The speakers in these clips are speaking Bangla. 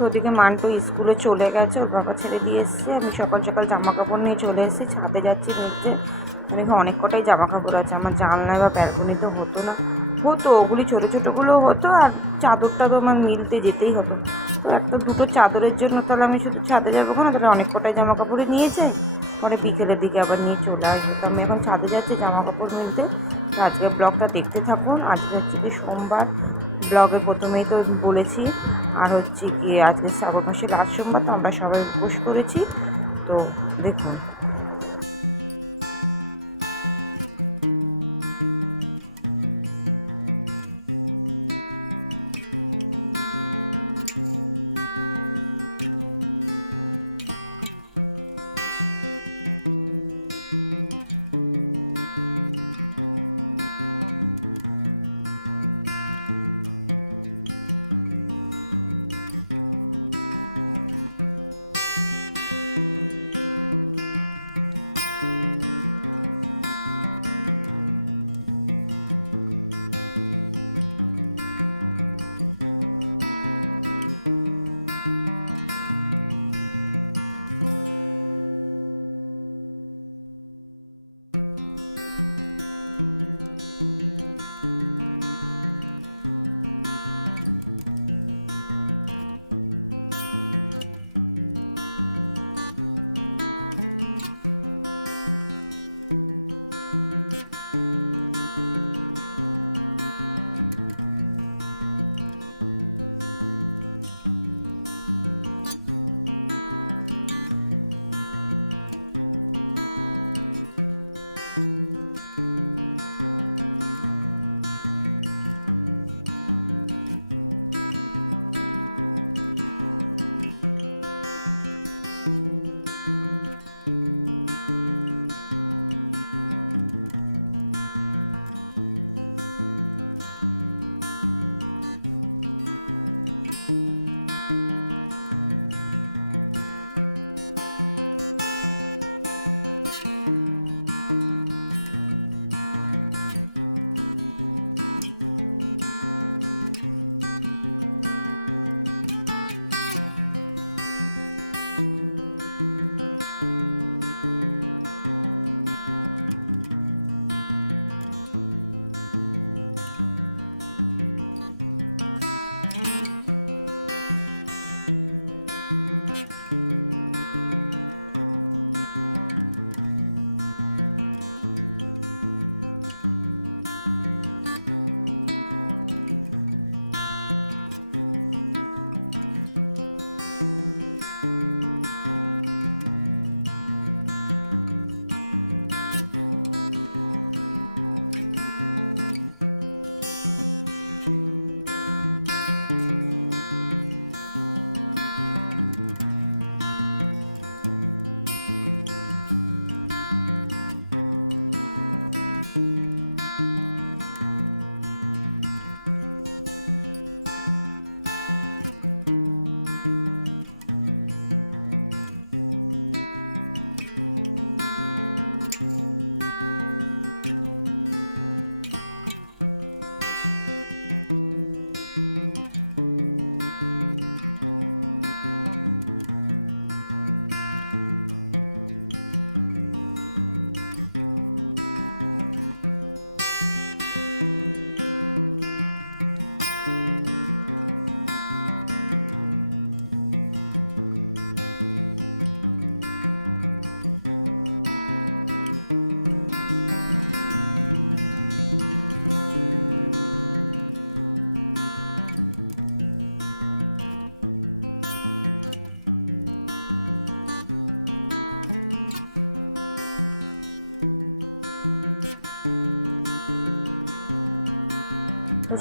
তো ওদিকে মান্টু স্কুলে চলে গেছে, ওর বাবা ছেড়ে দিয়ে এসছে। আমি সকাল সকাল জামা কাপড় নিয়ে চলে এসেছি, ছাদে যাচ্ছি দেখতে। দেখে অনেক কটাই জামা কাপড় আছে, আমার জানলায় বা ব্যালকনিতে হতো না, হতো ওগুলি ছোটো ছোটোগুলো হতো, আর চাদরটা তো আমার মিলতে যেতেই হতো। তো একটা দুটো চাদরের জন্য তাহলে আমি শুধু ছাদে যাবো কেন, তাহলে অনেক কটাই জামা কাপড়ে নিয়ে যাই, পরে বিকেলের দিকে আবার নিয়ে চলে আসবো। তো আমি এখন ছাদে যাচ্ছি জামা কাপড় মিলতে। তো আজকের ব্লগটা দেখতে থাকুন। আজকে হচ্ছে কি সোমবার, ব্লগের প্রথমেই তো বলেছি। আর হচ্ছে গিয়ে আজকে শ্রাবণ মাসের লাস্ট সোমবার, তো আমরা সবাই উপোস করেছি। তো দেখুন।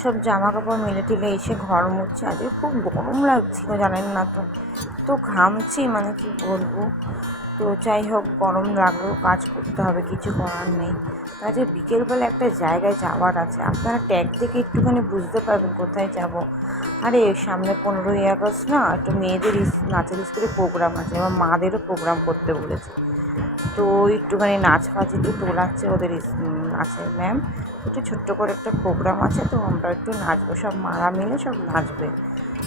সব জামা কাপড় মেলে টেলে এসে ঘর মুছছে। আজকে খুব গরম লাগছিল, জানেন না তো, তো ঘামছি, মানে কি বলবো। তো যাই হোক, গরম লাগলেও কাজ করতে হবে, কিছু করার নেই। আজকে বিকেলবেলা একটা জায়গায় যাওয়ার আছে, আপনারা ট্যাগ থেকে একটুখানি বুঝতে পারবেন কোথায় যাব। আরে সামনে 15ই আগস্ট না, একটু মেয়েদের নাচের স্কুলে প্রোগ্রাম আছে, আমার মাদেরও প্রোগ্রাম করতে বলেছে। তো একটুখানি নাচ ফাচ একটু তোলাচ্ছে ওদের নাচের ম্যাম, একটু ছোট্ট করে একটা প্রোগ্রাম আছে, তো আমরা একটু নাচবো, সব মারা মিলে সব নাচবে।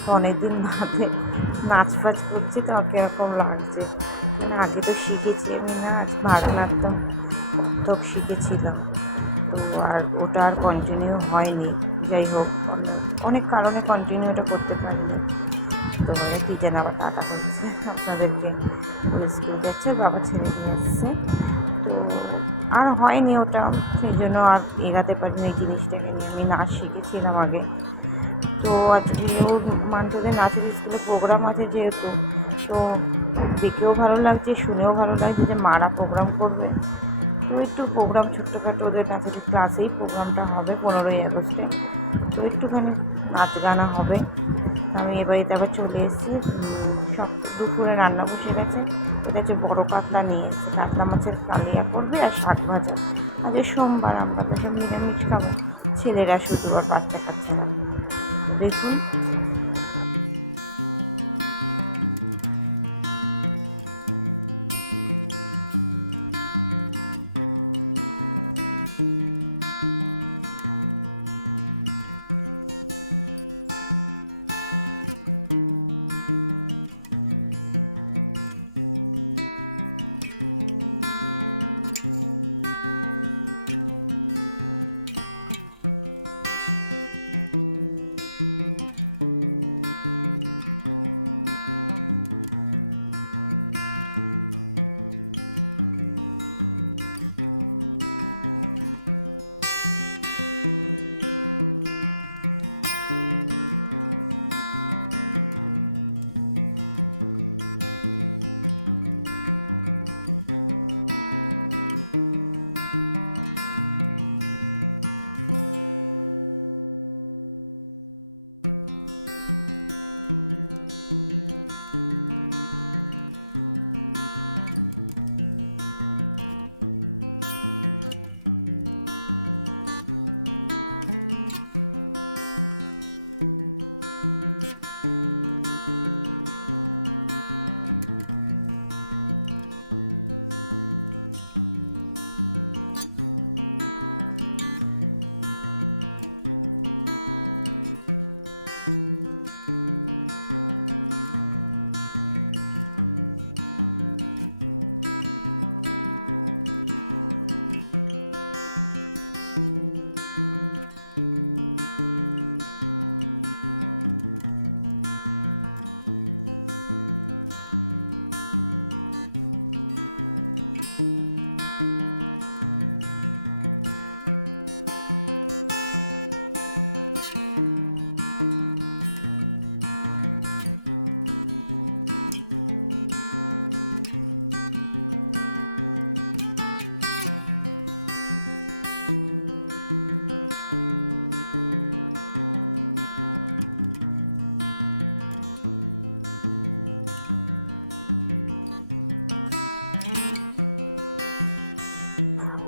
তো অনেকদিন বাদে নাচ ফাচ করছি, তো কীরকম লাগছে। আগে তো শিখেছি আমি নাচ, ভারতনাট্যম কত্থক শিখেছিলাম, তো আর ওটা আর কন্টিনিউ হয়নি। যাই হোক, অনেক কারণে কন্টিনিউ এটা করতে পারিনি। তো টিচার আবার টাটা করছে আপনাদেরকে, ওই স্কুল যাচ্ছে, বাবা ছেড়ে নিয়ে এসছে। তো আর হয়নি ওটা, সেই জন্য আর এগাতে পারিনি এই জিনিসটাকে নিয়ে। আমি নাচ শিখেছিলাম আগে, তো আজকে ওর মান্টুদের নাচের স্কুলে প্রোগ্রাম আছে যেহেতু, তো দেখেও ভালো লাগছে, শুনেও ভালো লাগছে যে মারা প্রোগ্রাম করবে। তো একটু প্রোগ্রাম ছোট্টখাটো ওদের নাচের ক্লাসেই প্রোগ্রামটা হবে 15ই আগস্টে, তো একটুখানি নাচ গানা হবে। আমি এ বাড়িতে আবার চলে এসেছি, সব দুপুরে রান্না বসে গেছে। এটা হচ্ছে বড় কাতলা নিয়ে এসেছে, কাতলা মাছের কালিয়া করবে আর শাক ভাজা। আজ সোমবার, আমরা তো সব নিরামিষ খাবো, ছেলেরা শুধু আর বাচ্চা কাচ্চারা। দেখুন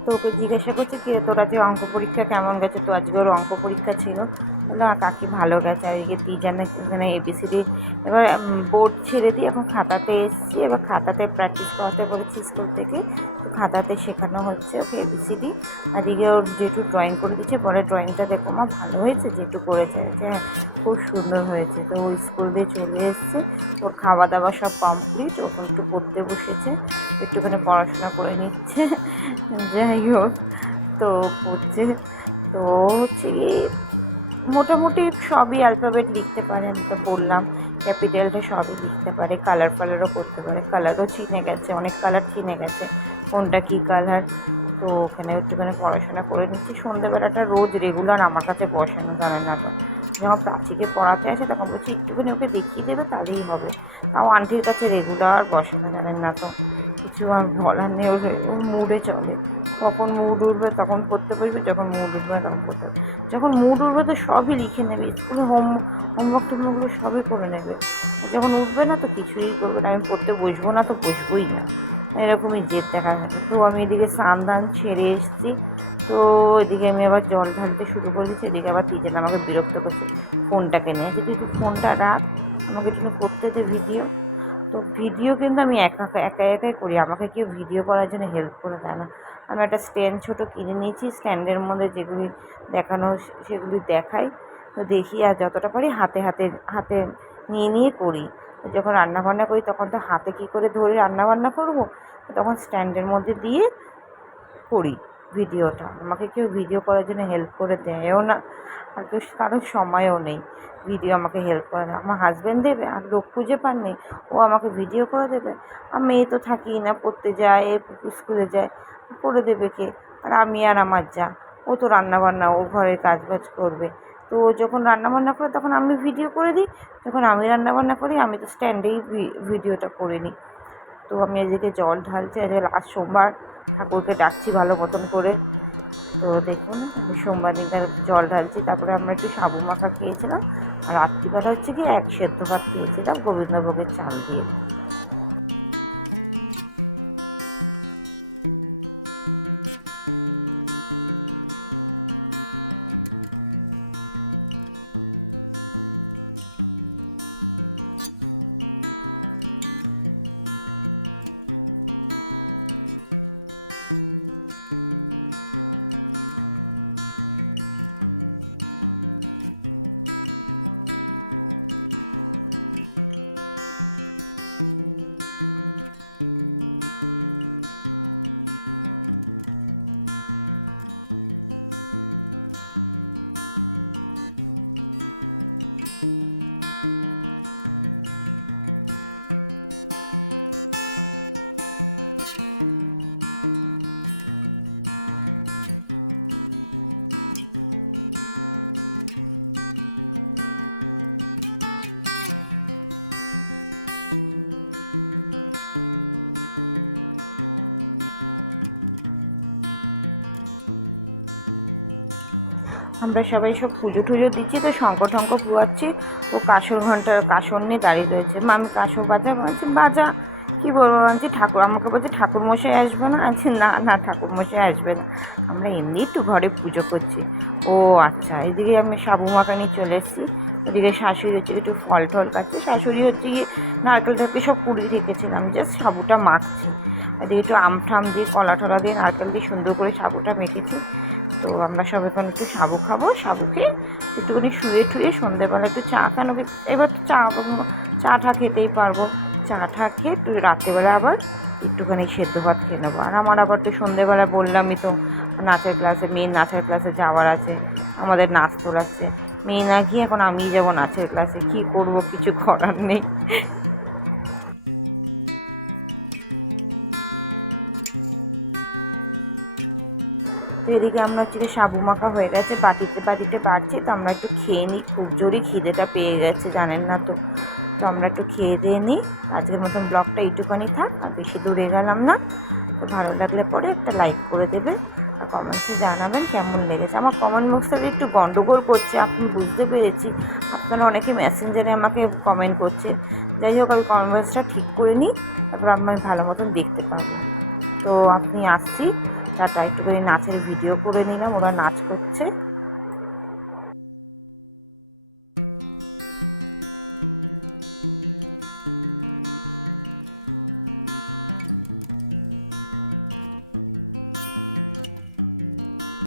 তো ওকে জিজ্ঞাসা করছে কি তোরা যে অঙ্ক পরীক্ষা কেমন গেছে, তো আজকে ওর অঙ্ক পরীক্ষা ছিল। বললো কাকি ভালো গেছে, আর এদিকে টিচার এখানে এবিসিডি এবার বোর্ড ছেড়ে দিয়ে এখন খাতাতে এসেছি, এবার খাতাতে প্র্যাকটিস করাতে বলেছি স্কুল থেকে, তো খাতাতে শেখানো হচ্ছে ওকে এবিসিডি। আর এদিকে ওর যেটু ড্রয়িং করে দিচ্ছে, পরে ড্রয়িংটা দেখো মা ভালো হয়েছে, যেটু করেছে হ্যাঁ খুব সুন্দর হয়েছে। তো ওই স্কুল দিয়ে চলে এসছে, ওর খাওয়া দাওয়া সব কমপ্লিট, ওকে একটু পড়তে বসেছে, একটুখানি পড়াশোনা করে নিচ্ছে। যাই হোক, তো হচ্ছে, তো হচ্ছে মোটামুটি সবই অ্যালফাবেট লিখতে পারে, আমি তো বললাম ক্যাপিটালটা সবই লিখতে পারে, কালার ফালারও করতে পারে, কালারও চিনে গেছে, অনেক কালার চিনে গেছে কোনটা কী কালার। তো ওখানে একটুখানি পড়াশোনা করে নিচ্ছি। সন্ধ্যেবেলাটা রোজ রেগুলার আমার কাছে বসানো জানে না, তো যখন প্রাচীকে পড়াতে আসে তখন বলছি একটুখানি ওকে দেখিয়ে দেবে তাহলেই হবে, তাও আন্টির কাছে রেগুলার বসানো জানেন না, তো কিছু আর বলার নেই। ওর মুডে চলে, কখন মুড উঠবে তখন পড়তে বসবে, যখন মুড উঠবে তখন পড়তে হবে। যখন মুড উঠবে তো সবই লিখে নেবে, স্কুলে হোমওয়ার্ক টোমওয়ার্কগুলো সবই করে নেবে, যখন উঠবে না তো কিছুই করবে না, আমি পড়তে বসবো না তো বসবোই না, এরকমই জেদ দেখা থাকে। তো আমি এদিকে স্নান দান ছেড়ে এসেছি, তো এদিকে আমি আবার জল ঢালতে শুরু করে দিচ্ছি। এদিকে আবার টিচার আমাকে বিরক্ত করছে ফোনটাকে নিয়ে, যদি একটু ফোনটা রাখ, আমাকে একটু করতে দে ভিডিও। তো ভিডিও কিন্তু আমি একাই করি, আমাকে কেউ ভিডিও করার জন্য হেল্প করে দেয় না, আমি একটা স্ট্যান্ড ছোটো কিনে নিয়েছি, স্ট্যান্ডের মধ্যে যেগুলি দেখানো সেগুলি দেখাই, তো দেখি আর যতটা পারি হাতে হাতে হাতে নিয়ে নিয়ে করি। যখন রান্নাবান্না করি তখন তো হাতে কী করে ধরে রান্নাবান্না করব, তখন স্ট্যান্ডের মধ্যে দিয়ে করি ভিডিওটা। আমাকে কেউ ভিডিও করার জন্য হেল্প করে দেয়ও না, আর কেউ কারোর সময়ও নেই ভিডিও আমাকে হেল্প করে না। আমার হাজব্যান্ড দেবে, আর লোক খুঁজে পাননি ও আমাকে ভিডিও করে দেবে। আর মেয়ে তো থাকি না, পড়তে যায়, স্কুলে যায়, করে দেবে কে? আর আমি আর আমার যা, ও তো রান্নাবান্না, ও ঘরের কাজবাজ করবে। তো ও যখন রান্নাবান্না করে তখন আমি ভিডিও করে দিই, যখন আমি রান্নাবান্না করি আমি তো স্ট্যান্ডেই ভিডিওটা করে নিই। তো আমি এদিকে জল ঢালছি, আজকে লাস্ট সোমবার, ঠাকুরকে ডাকছি ভালো মতন করে। তো দেখুন সোমবার দিনটা জল ঢালছি, তারপরে আমরা একটু সাবু মাখা খেয়েছিলাম, আর রাত্রিবেলা হচ্ছে কি এক সেদ্ধ ভাত খেয়েছিলাম গোবিন্দভোগের চাল দিয়ে। আমরা সবাই সব পুজো টুজো দিচ্ছি, তো শঙ্কর টঙ্কর পুয়াচ্ছি। ও কাসর ঘন্টার কাসর নিয়ে দাঁড়িয়ে রয়েছে। মা আমি কাসর বাজা, বলছি বাজা, কী বলবো, বলছি ঠাকুর, আমাকে বলছে ঠাকুরমশাই আসবে না? আছে না না, ঠাকুরমশাই আসবে না, আমরা এমনি একটু ঘরে পুজো করছি। ও আচ্ছা। এদিকে আমি সাবু মাখা নিয়ে চলে এসেছি, এদিকে শাশুড়ি হচ্ছে একটু ফল টল কাটছে, শাশুড়ি হচ্ছে গিয়ে নারকেল টারকেল সব পুড়িয়ে রেখেছিলাম, জাস্ট সাবুটা মাখছি। এদিকে একটু আম ঠাম দিয়ে কলা টলা দিয়ে নারকেল দিয়ে সুন্দর করে সাবুটা মেখেছি। তো আমরা সব এখন একটু সাবু খাবো, সাবুকে একটুখানি শুয়ে টুয়ে সন্ধ্যেবেলা একটু চা, কেন এবার তো চা টা খেতেই পারবো, চা টা খেয়ে একটু রাত্রেবেলা আবার একটুখানি সেদ্ধ ভাত খেয়ে নেবো। আর আমার আবার তো সন্ধ্যেবেলা বললামই তো নাচের ক্লাসে, মেয়ের নাচের ক্লাসে যাওয়ার আছে, আমাদের নাচ তোলাচ্ছে। মেয়ে না গিয়ে এখন আমিই যাবো নাচের ক্লাসে, কী করবো, কিছু করার নেই। তো এদিকে আমরা হচ্ছে সাবু মাখা হয়ে গেছে, বাটিতে বাটিতে বাড়ছে, তো আমরা একটু খেয়ে নিই, খুব জোরই খিদেটা পেয়ে গেছে জানেন না তো। তো আমরা একটু খেয়ে দিয়ে নিই। আজকের মতন ব্লগটা এইটুখানি থাক, আর বেশি দূরে গেলাম না। তো ভালো লাগলে পরে একটা লাইক করে দেবেন, আর কমেন্টসে জানাবেন কেমন লেগেছে। আমার কমেন্ট বক্সটা একটু গন্ডগোল করছে, আপনি বুঝতে পেরেছি, আপনারা অনেকে মেসেঞ্জারে আমাকে কমেন্ট করছে। যাই হোক, আমি কমেন্ট বক্সটা ঠিক করে নিই, তারপর আমি ভালো মতন দেখতে পাবো। তো আপনি আসছি, টাটা, একটুখানি নাচের ভিডিও করে নিলাম, ওরা নাচ করছে।